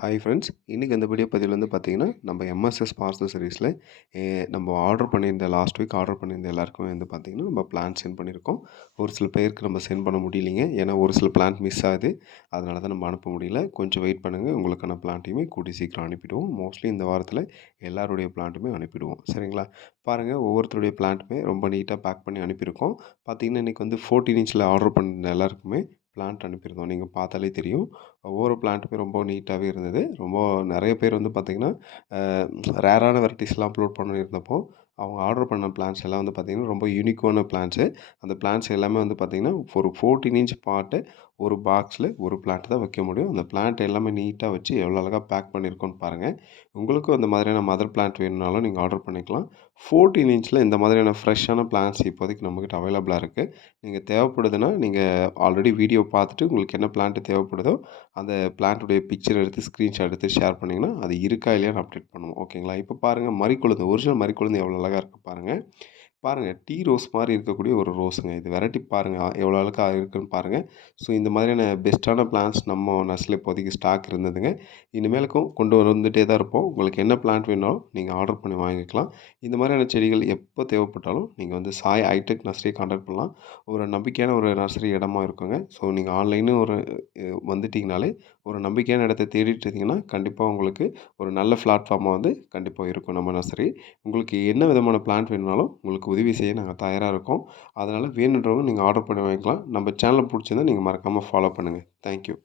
Hi friends இன்றைக்கி அந்த video பதிவில் வந்து பார்த்திங்கன்னா நம்ம எம்எஸ்எஸ் பார்சல் சர்வீஸில் நம்ம ஆர்டர் பண்ணியிருந்த லாஸ்ட் வீக் ஆர்டர் பண்ணியிருந்த எல்லாருக்குமே வந்து பார்த்திங்கன்னா நம்ம பிளான் சென்ட் பண்ணியிருக்கோம். ஒரு சில பேருக்கு நம்ம சென்ட் பண்ண முடியலைங்க. ஏன்னா ஒரு சில பிளான்ட் மிஸ் ஆகுது. அதனால தான் நம்ம அனுப்ப முடியல. கொஞ்சம் வெயிட் பண்ணுங்கள் உங்களுக்கான பிளான்ட்டையுமே கூட்டி சீக்கிரம் அனுப்பிடுவோம். மோஸ்ட்லி இந்த வாரத்தில் எல்லாருடைய பிளான்ட்டுமே அனுப்பிடுவோம். சரிங்களா? பாருங்கள் ஒவ்வொருத்தருடைய பிளான்ட்டுமே ரொம்ப நீட்டாக பேக் பண்ணி அனுப்பியிருக்கோம். பார்த்திங்கன்னா இன்றைக்கி வந்து ஃபோர்டீன் இன்ச்சில் ஆர்டர் பண்ணியிருந்த எல்லாருக்குமே பிளான்ட் அனுப்பியிருந்தோம். நீங்கள் பார்த்தாலே தெரியும். ஒவ்வொரு பிளான்ட்டுமே ரொம்ப நீட்டாகவே இருந்தது. ரொம்ப நிறைய பேர் வந்து பார்த்திங்கன்னா ரேரான வெரைட்டிஸ்லாம் அப்லோட் பண்ணியிருந்தப்போ அவங்க ஆர்டர் பண்ண பிளான்ஸ் எல்லாம் வந்து பார்த்திங்கன்னா ரொம்ப யூனிக்கான பிளான்ஸு அந்த பிளான்ஸ் எல்லாமே வந்து பார்த்திங்கன்னா ஒரு ஃபோர்டீன் இன்ச் பாட்டு ஒரு பாக்ஸில் ஒரு பிளான்ட் தான் வைக்க முடியும். அந்த பிளான்ட் எல்லாமே நீட்டாக வச்சு எவ்வளோ அழகாக பேக் பண்ணியிருக்கோன்னு பாருங்கள் உங்களுக்கும் இந்த மாதிரியான மதர் பிளான்ட் வேணுனாலும் நீங்கள் ஆர்டர் பண்ணிக்கலாம். ஃபோர்டீன் இன்ச்சில் இந்த மாதிரியான ஃப்ரெஷ்ஷான பிளான்ஸ் இப்போதைக்கு நம்மக்கிட்ட அவைலபிளாக இருக்குது நீங்கள் தேவைப்படுதுன்னா நீங்கள் ஆல்ரெடி வீடியோ பார்த்துட்டு உங்களுக்கு என்ன பிளான்ட் தேவைப்படுதோ அந்த பிளான்ட்டுடைய பிக்சர் எடுத்து ஸ்க்ரீன்ஷாட் எடுத்து ஷேர் பண்ணிங்கன்னா அது இருக்கா இல்லையான்னு அப்டேட் பண்ணுவோம். ஓகேங்களா இப்போ பாருங்கள் மறிக்குழுந்து ஒரிஜினல் மறிக்குழுந்து எவ்வளோ அழகாக இருக்குது பாருங்கள் பாருங்கள் டீ ரோஸ் மாதிரி இருக்கக்கூடிய ஒரு ரோஸுங்க. இது வெரைட்டி பாருங்கள் எவ்வளோ அளவுக்கு இருக்குன்னு பாருங்கள் ஸோ இந்த மாதிரியான பெஸ்ட்டான பிளான்ஸ் நம்ம நர்ஸில் இப்போதைக்கு ஸ்டாக் இருந்ததுங்க. இனிமேலுக்கும் கொண்டு வந்துகிட்டே தான் இருப்போம். உங்களுக்கு என்ன பிளான்ட் வேணாலும் நீங்கள் ஆர்டர் பண்ணி வாங்கிக்கலாம். இந்த மாதிரியான செடிகள் எப்போ தேவைப்பட்டாலும் நீங்கள் வந்து சாய் ஹைடெக் நர்சரியை கான்டாக்ட் பண்ணலாம். ஒரு நம்பிக்கையான ஒரு நர்சரி இடமா இருக்குங்க. ஸோ நீங்கள் ஆன்லைனு ஒரு வந்துட்டிங்கனாலே ஒரு நம்பிக்கையான இடத்த தேடிட்டு இருந்தீங்கன்னா கண்டிப்பாக உங்களுக்கு ஒரு நல்ல பிளாட்ஃபார்மாக வந்து கண்டிப்பாக இருக்கும் நம்ம நர்சரி. உங்களுக்கு என்ன விதமான பிளான்ட் வேணுனாலும் உங்களுக்கு உதவி செய்ய நாங்கள் தயாராக இருக்கோம். அதனால் வேணுன்றவங்க நீங்கள் ஆர்டர் பண்ணி வாங்கிக்கலாம். நம்ம சேனலை பிடிச்சிருந்தா நீங்கள் மறக்காமல் ஃபாலோ பண்ணுங்கள் தேங்க்யூ